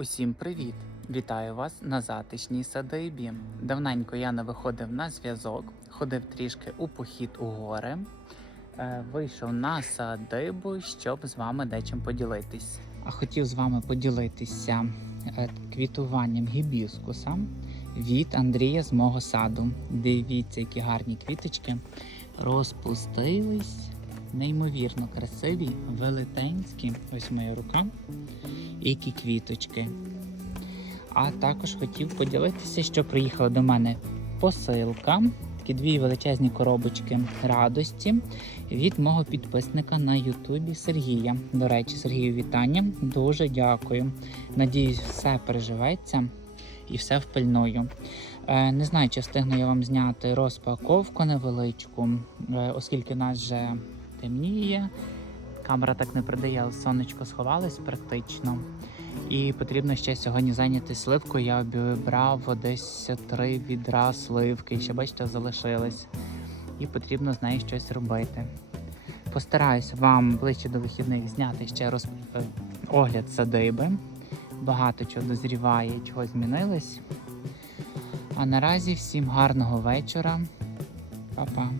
Усім привіт! Вітаю вас на затишній садибі. Давненько я не виходив на зв'язок, ходив трішки у похід у гори. Е, Вийшов на садибу, щоб з вами дечим поділитись. А хотів з вами поділитися е, квітуванням гібіскуса від Андрія з мого саду. Дивіться, які гарні квіточки розпустились. Неймовірно красиві, велетенські. Ось моя рука. Які квіточки. А також хотів поділитися, що приїхала до мене посилка. Такі дві величезні коробочки радості від мого підписника на Ютубі Сергія. До речі, Сергію, вітання. Дуже дякую. Надіюсь, все переживеться і все впильную. Е, Не знаю, чи встигну я вам зняти розпаковку невеличку, е, оскільки нас вже темніє. Камера так не передає, але сонечко сховалось практично. І потрібно ще сьогодні зайняти сливкою. Я обібрав десь три відра сливки. Ще бачите, залишились. І потрібно з нею щось робити. Постараюсь вам ближче до вихідних зняти ще роз... е, огляд садиби. Багато чого дозріває, чого змінилось. А наразі всім гарного вечора. Па-па.